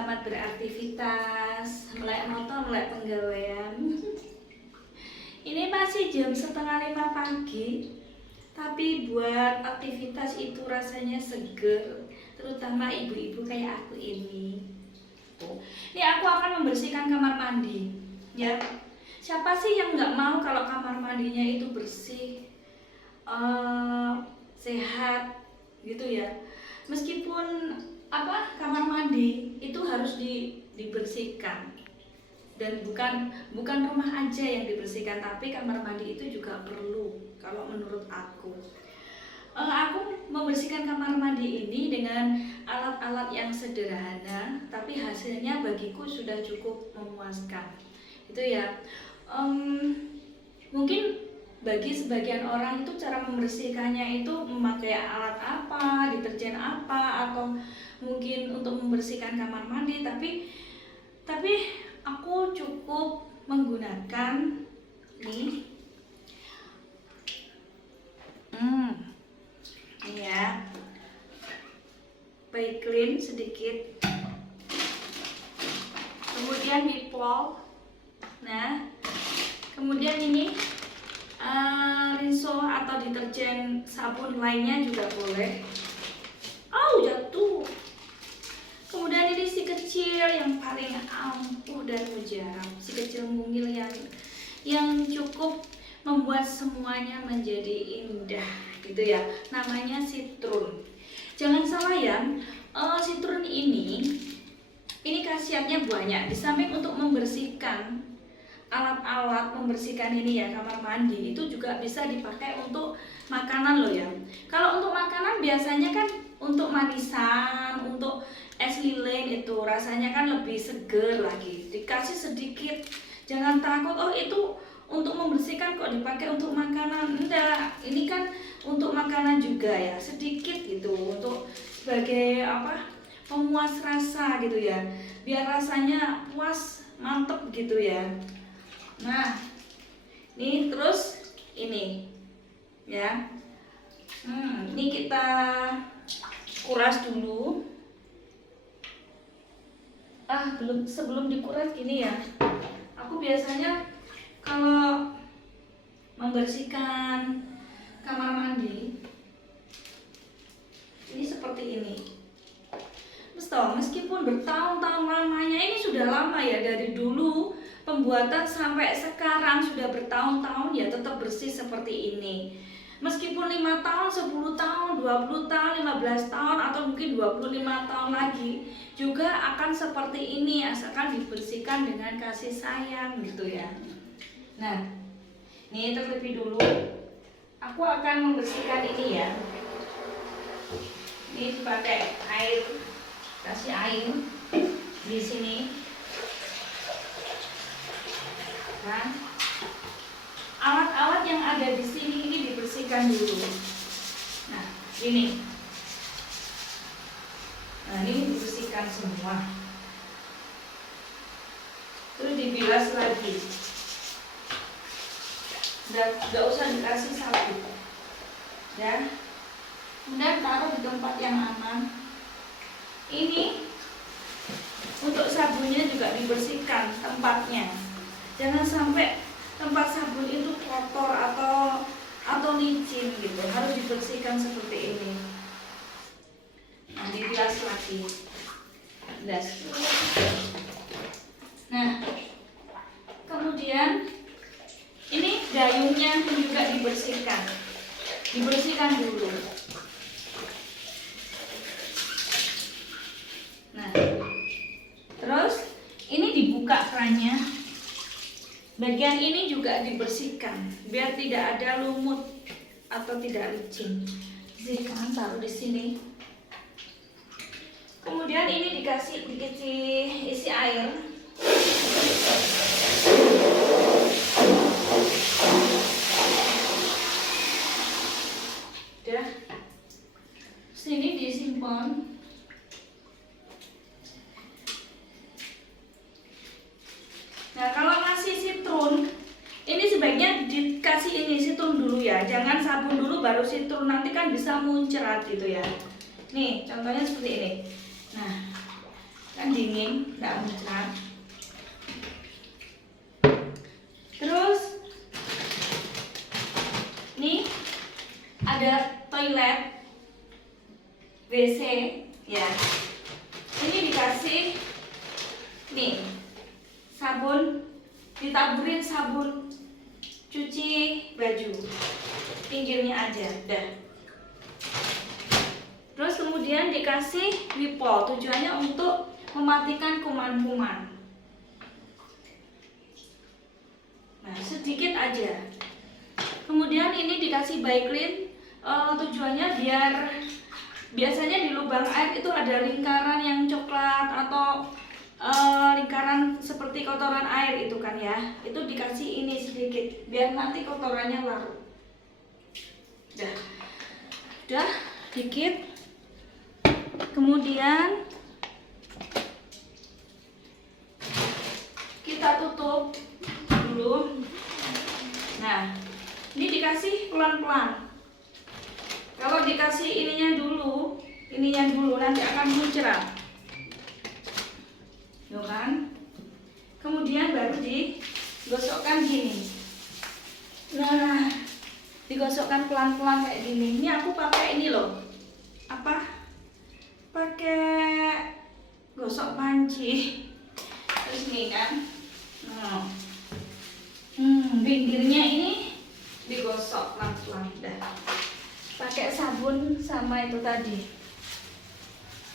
selamat beraktivitas, melek motor, melek penggawean. Ini masih jam 4:30 pagi, tapi buat aktivitas itu rasanya seger, terutama ibu-ibu kayak aku ini. Ini aku akan membersihkan kamar mandi, ya. Siapa sih yang nggak mau kalau kamar mandinya itu bersih, sehat, gitu ya. Meskipun kamar mandi itu harus dibersihkan, dan bukan rumah aja yang dibersihkan, tapi kamar mandi itu juga perlu kalau menurut aku. Aku membersihkan kamar mandi ini dengan alat-alat yang sederhana, tapi hasilnya bagiku sudah cukup memuaskan. Itu ya. Mungkin bagi sebagian orang itu cara membersihkannya itu memakai alat apa, deterjen apa, atau mungkin untuk membersihkan kamar mandi, tapi aku cukup menggunakan ini ya, Clean sedikit, kemudian Wipol, nah kemudian ini rinso atau deterjen sabun lainnya juga boleh. Jatuh. Kemudian ini si kecil yang paling ampuh dan mujarab, si kecil mungil yang cukup membuat semuanya menjadi indah, gitu ya. Namanya Citroen. Jangan salah ya, Citroen ini khasiatnya banyak. Di samping untuk membersihkan alat-alat membersihkan ini ya, kamar mandi itu juga bisa dipakai untuk makanan loh ya. Kalau untuk makanan biasanya kan untuk manisan, untuk es lilin itu rasanya kan lebih seger lagi. Dikasih sedikit, jangan takut itu untuk membersihkan kok dipakai untuk makanan. Enggak, ini kan untuk makanan juga ya, sedikit gitu, untuk sebagai pemuas rasa gitu ya, biar rasanya puas, mantep gitu ya. Nah, ini terus ini ya. Ini kita kuras dulu. Sebelum dikuras gini ya. Aku biasanya kalau membersihkan kamar mandi ini seperti ini. Meskipun bertahun-tahun lamanya, ini sudah lama ya, dari dulu pembuatan sampai sekarang sudah bertahun-tahun ya, tetap bersih seperti ini. Meskipun 5 tahun, 10 tahun, 20 tahun, 15 tahun, atau mungkin 25 tahun lagi juga akan seperti ini, asalkan dibersihkan dengan kasih sayang gitu ya. Nah, ini terlebih dulu aku akan membersihkan ini ya. Ini dipakai air, kasih air di sini. Nah, alat-alat yang ada di sini ini dibersihkan dulu. Nah, ini dibersihkan semua. Terus dibilas lagi. Nggak usah dikasih sabun. Ya. Kemudian taruh di tempat yang aman. Ini untuk sabunnya juga dibersihkan tempatnya. Jangan sampai tempat sabun itu kotor atau licin gitu, harus dibersihkan seperti ini. Nah, dibilas lagi. Nah, kemudian ini gayungnya juga dibersihkan dulu. Nah, terus ini dibuka kerannya. Bagian ini juga dibersihkan biar tidak ada lumut atau tidak licin. Bersihkan, taruh di sini. Kemudian ini dikasih isi air. Udah. Sini disimpan. Nah, kalau ngasih Citroen, ini sebaiknya dikasih ini Citroen dulu ya. Jangan sabun dulu baru Citroen, nanti kan bisa muncrat gitu ya. Nih, contohnya seperti ini. Nah, kan dingin, nggak muncrat. Terus nih ada toilet WC ya. Ini dikasih nih sabun, ditaburin sabun cuci baju, pinggirnya aja, dah. Terus kemudian dikasih wipol, tujuannya untuk mematikan kuman-kuman. Nah, sedikit aja. Kemudian ini dikasih Baiklin, tujuannya biar biasanya di lubang air itu ada lingkaran yang coklat atau lingkaran seperti kotoran air itu kan ya. Itu dikasih ini sedikit biar nanti kotorannya larut. Udah dikit. Kemudian kita tutup dulu. Nah, ini dikasih pelan-pelan. Kalau dikasih ininya dulu nanti akan muncrat. Yo kan? Kemudian baru digosokkan gini. Nah, digosokkan pelan-pelan kayak gini. Ini aku pakai ini loh. Apa? Pakai gosok panci. Terus ini kan. Nah. Pinggirnya ini digosok pelan-pelan dah. Pakai sabun sama itu tadi.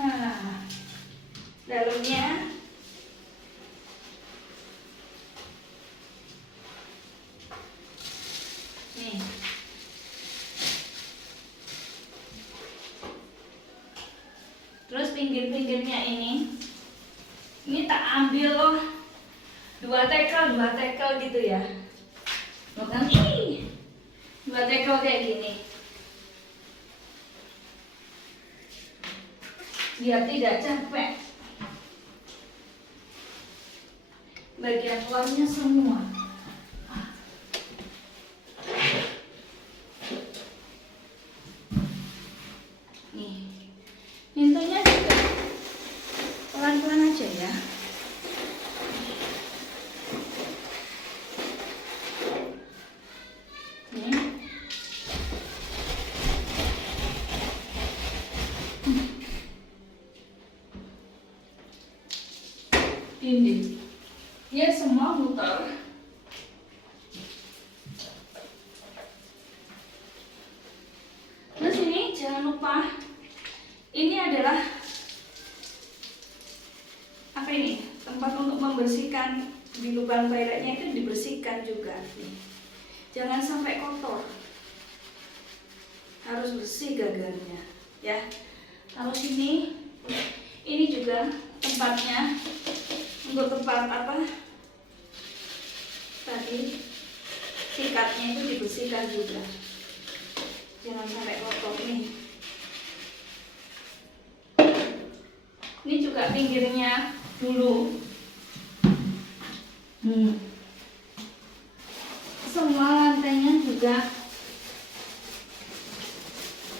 Nah, dalamnya nih. Terus pinggir-pinggirnya ini tak ambil loh. Dua tekel gitu ya. Bukan ini. 2 tekel kayak gini. Biar tidak capek. Bagian luarnya semua. Nih. Pintunya juga pelan-pelan aja ya. Ini dia semua muter. Terus ini jangan lupa, ini adalah apa ini, tempat untuk membersihkan di lubang toiletnya, itu dibersihkan juga nih. Jangan sampai kotor, harus bersih gagalnya ya. Terus ini juga tempatnya, untuk tempat apa tadi, sikatnya itu dibersihkan juga, jangan sampai kotor nih. Ini juga pinggirnya dulu. Semua lantainya juga,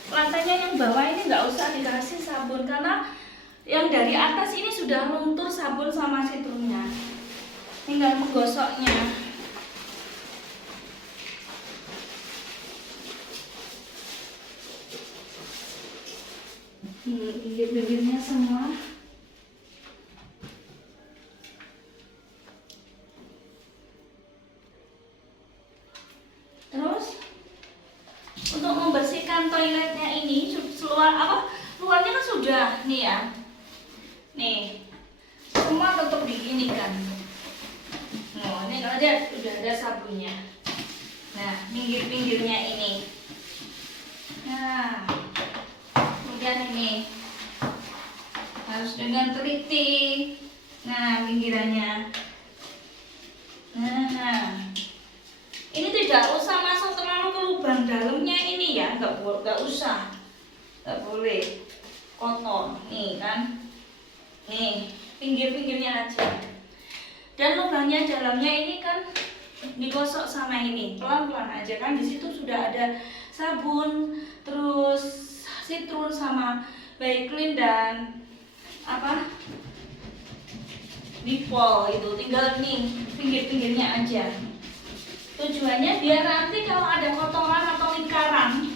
lantainya yang bawah ini nggak usah dikasih sabun karena yang dari atas ini sudah luntur sabun sama sitrunnya, tinggal menggosoknya. Bibir-bibirnya semua. Terus untuk membersihkan toiletnya ini luarnya kan sudah nih ya. Nih, semua tetap diginikan. Nah, ini kalau lihat udah ada sabunnya. Nah, pinggir-pinggirnya ini. Nah, kemudian ini harus dengan teliti. Nah, pinggirannya. Nah, ini tidak usah masuk terlalu ke lubang dalamnya ini ya, nggak usah, nggak boleh kotor. Nih kan. Nih, pinggir-pinggirnya aja. Dan lubangnya dalamnya ini kan digosok sama ini, pelan-pelan aja kan. Di situ sudah ada sabun, terus sitrun sama Baiklin dan apa? dipol itu, tinggal nih pinggir-pinggirnya aja. Tujuannya biar nanti kalau ada kotoran atau lingkaran,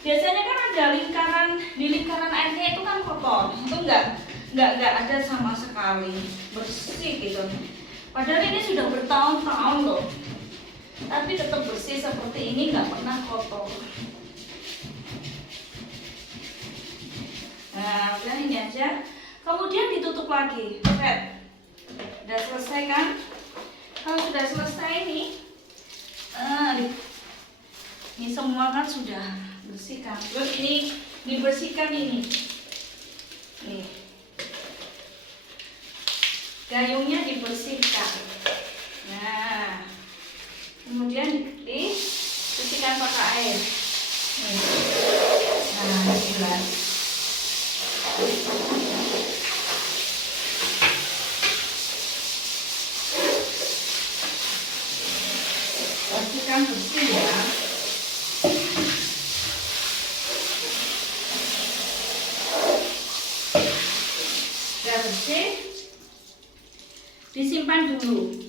biasanya kan ada lingkaran, di lingkaran airnya itu kan kotor, itu nggak ada sama sekali, bersih gitu. Padahal ini sudah bertahun-tahun loh, tapi tetap bersih seperti ini, nggak pernah kotor. Nah, udah ini aja. Kemudian ditutup lagi. Udah selesai kan? Kalau sudah selesai nih, ini semua kan sudah bersihkan. Terus ini dibersihkan ini. Nih. Gayungnya dibersihkan. Nah, kemudian dibersihkan pakai air. Nih. Nah, jelas. Pastikan bersih ya. Sudah bersih, disimpan dulu.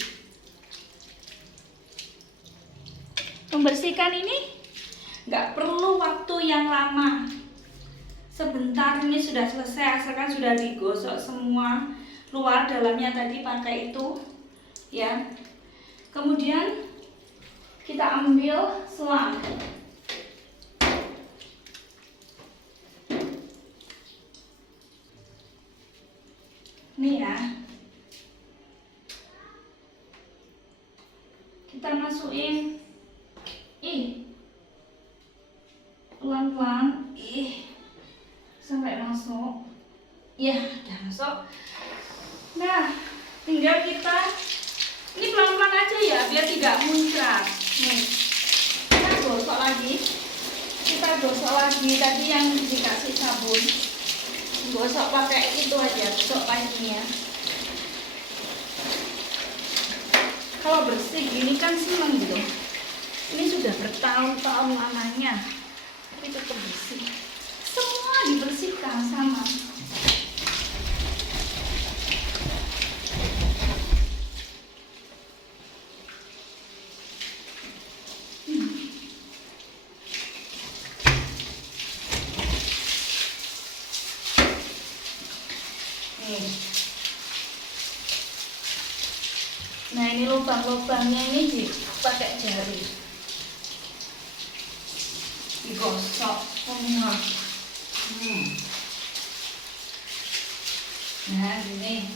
Membersihkan ini nggak perlu waktu yang lama. Sebentar ini sudah selesai, asalkan sudah digosok semua luar dalamnya tadi pakai itu ya. Kemudian kita ambil selang. Nih ya, kita masukin pelan-pelan sampai masuk. Ya, udah masuk. Nah, tinggal kita ini pelan-pelan aja ya, biar tidak muncrat. Nih, kita gosok lagi. Tadi yang dikasih sabun. Gosok pakai itu aja, gosok paginya. Kalau bersih gini kan seneng gitu. Ini sudah bertahun-tahun lamanya, tapi tetap bersih. Semua dibersihkan sama. Nah, ini lubang-lubangnya ini dipakai jari, digosok semua. Nah, gini.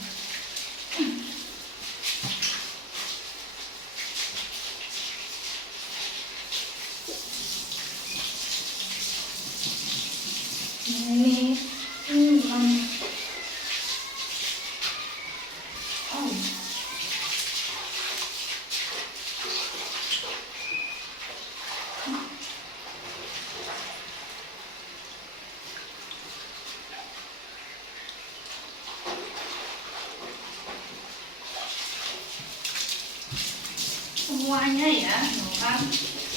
Semuanya ya, kan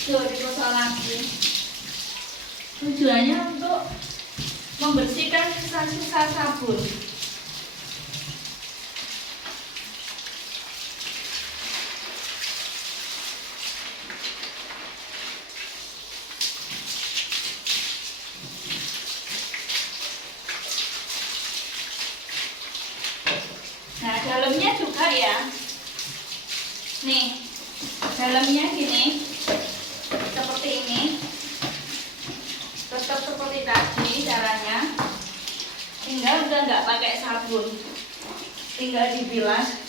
sudah digosok lagi. Tujuannya untuk membersihkan sisa-sisa sabun. Nah, dalamnya juga ya. Nih, dalamnya gini, seperti ini. Tetap seperti tadi caranya. Tinggal udah nggak pakai sabun, tinggal dibilas.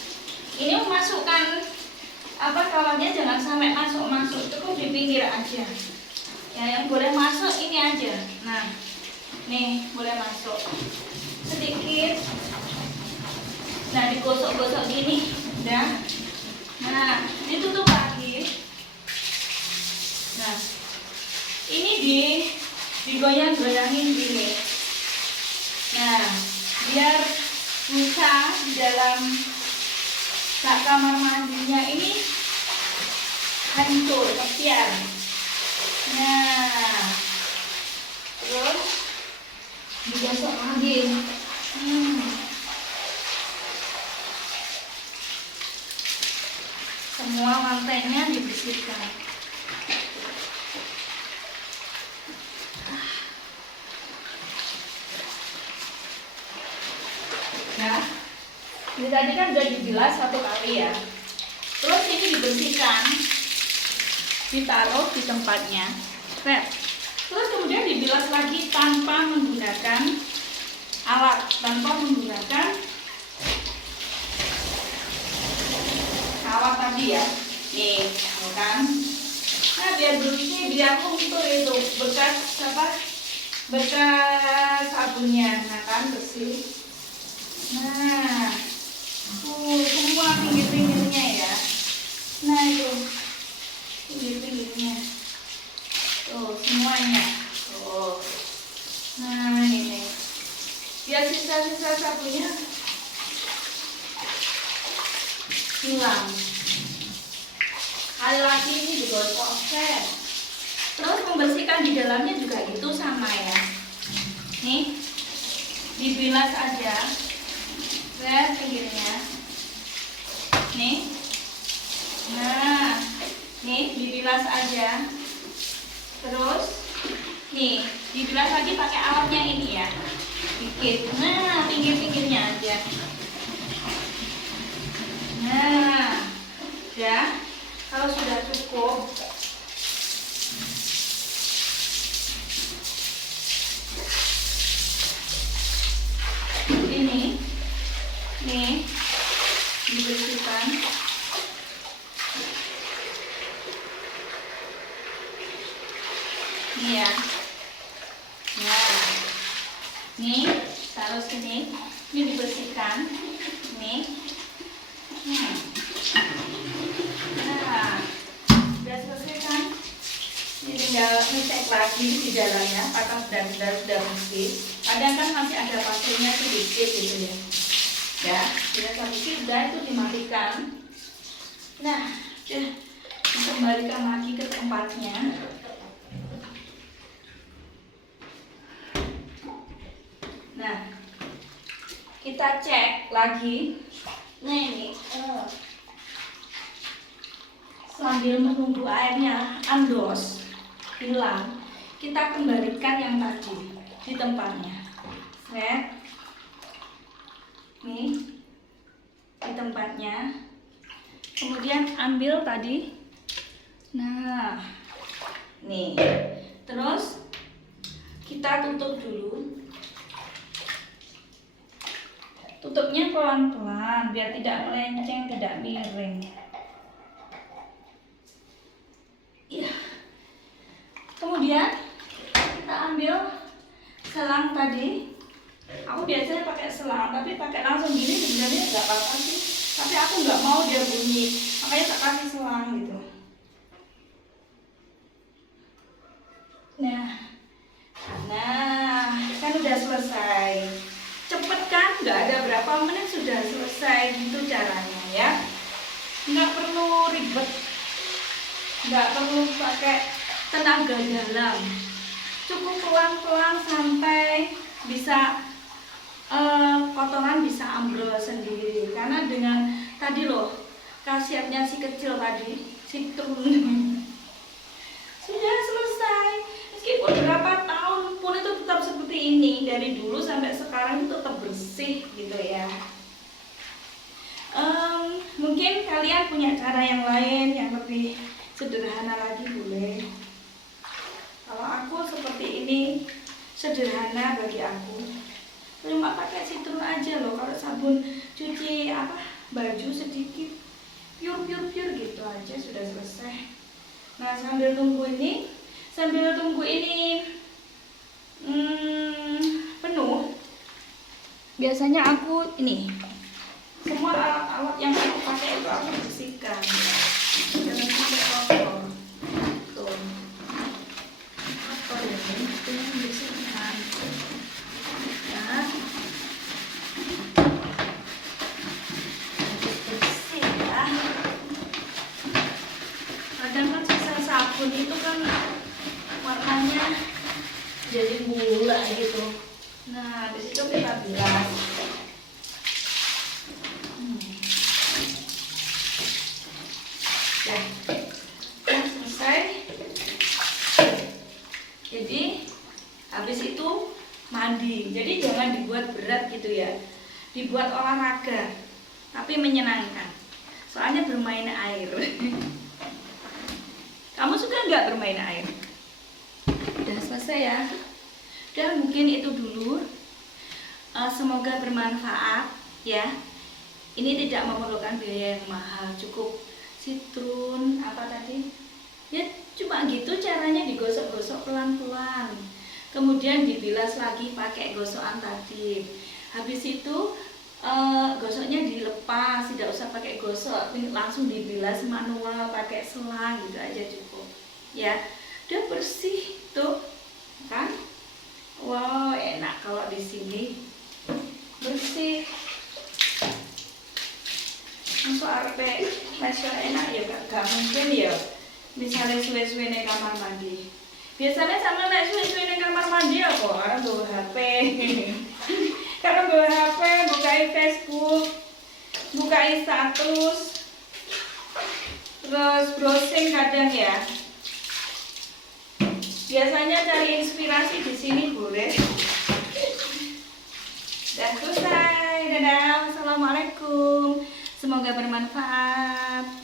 Ini masukkan kalaunya jangan sampai masuk, cukup di pinggir aja. Ya, yang boleh masuk ini aja. Nah, nih boleh masuk sedikit. Nah, digosok-gosok gini, udah. Nah, ditutup lagi. Nah, ini digoyang-goyangin gini. Nah, biar bisa di dalam kamar mandinya ini hancur, kepiar. Nah, terus digosok lagi. semua lantainya dibersihkan. Nah, ini tadi kan udah dibilas 1 kali ya. Terus ini dibersihkan, ditaruh di tempatnya. Terus kemudian dibilas lagi tanpa menggunakan alat, tanpa menggunakan alat tadi ya. Nih, kan? Nah, biar bersih, biar luntur itu bekas bekas sabunnya, nah kan bersih. Nah, semua pinggir-pinggirnya ya. Nah itu pinggir-pinggirnya, tuh semuanya. Tuh. Nah ini, biar sisa-sisa sabunnya hilang. Kali lagi ini digosok. Terus membersihkan di dalamnya juga itu sama ya. Nih, dibilas aja. Pinggirnya. Nih. Nah, nih dibilas aja. Terus nih, dibilas lagi pakai alatnya ini ya. Dikit. Nah, pinggir-pinggirnya aja. Nah, ya. Kalau sudah cukup, ini nih dibersihkan. Nih ya. Nah, nih taruh sini. Ini dibersihkan. Nih. Nah, sudah selesai kan? Ini tinggal ngecek lagi di dalamnya apakah sudah bersih. Kadang kan masih ada pasirnya sedikit gitu ya. Ya, sudah bersih, sudah itu dimatikan. Nah, dikembalikan lagi ke tempatnya. Nah, kita cek lagi. Nah ini, sambil menunggu airnya andos hilang, kita kembalikan yang tadi di tempatnya. Nih di tempatnya. Kemudian ambil tadi. Nah, nih. Terus kita tutup dulu. Tutupnya pelan-pelan biar tidak melenceng, tidak miring. Ya. Kemudian kita ambil selang tadi. Aku biasanya pakai selang, tapi pakai langsung gini sebenarnya nggak apa-apa sih. Tapi aku nggak mau dia bunyi, makanya tak kasih selang gitu. Nah, kan udah selesai. Cepet kan? Nggak ada berapa menit sudah selesai gitu caranya ya. Nggak perlu ribet, nggak perlu pakai tenaga dalam. Cukup pelan-pelan sampai bisa kotoran bisa ambrol sendiri. Karena dengan tadi loh khasiatnya si kecil tadi, citrum sudah selesai. Meskipun berapa tahun pun itu tetap seperti ini, dari dulu sampai sekarang itu tetap bersih gitu ya. Mungkin kalian punya cara yang lain yang lebih sederhana lagi boleh. Kalau aku seperti ini sederhana bagi aku. Cuma pakai citrum aja loh. Kalau sabun cuci baju sedikit pure gitu aja sudah selesai. Nah, sambil tunggu ini penuh. Biasanya aku ini semua alat-alat yang aku pakai itu aku bersihkan. Jangan sampai kotor. Tuh. Kotor ya, itu yang bersihkan. Ya. Bersih ya. Kadang kan sisa sabun itu kan warnanya jadi gula gitu. Nah, di situ kita bilas. Ya, itu mandi. Jadi jangan dibuat berat gitu ya. Dibuat olahraga, tapi menyenangkan. Soalnya bermain air. Kamu suka nggak bermain air? Udah selesai ya. Udah, mungkin itu dulu. Semoga bermanfaat ya. Ini tidak memerlukan biaya yang mahal, cukup citron apa tadi? Ya cuma gitu, caranya digosok-gosok pelan-pelan. Kemudian dibilas lagi pakai gosokan tadi. Habis itu gosoknya dilepas, tidak usah pakai gosok, langsung dibilas manual pakai selang gitu aja cukup. Ya, udah bersih tuh, kan? Wow, enak kalau di sini bersih. Masuk arepe masuk enak ya, gak mungkin ya. Misalnya suwe-suwe di kamar mandi. Biasanya sama nek suwe-suwe di kamar mandi apa? Orang bawa HP. Karena bawa HP, bukai Facebook, bukai status, terus browsing kadang ya. Biasanya cari inspirasi di sini boleh. Dan selesai. Dadah. Assalamualaikum. Semoga bermanfaat.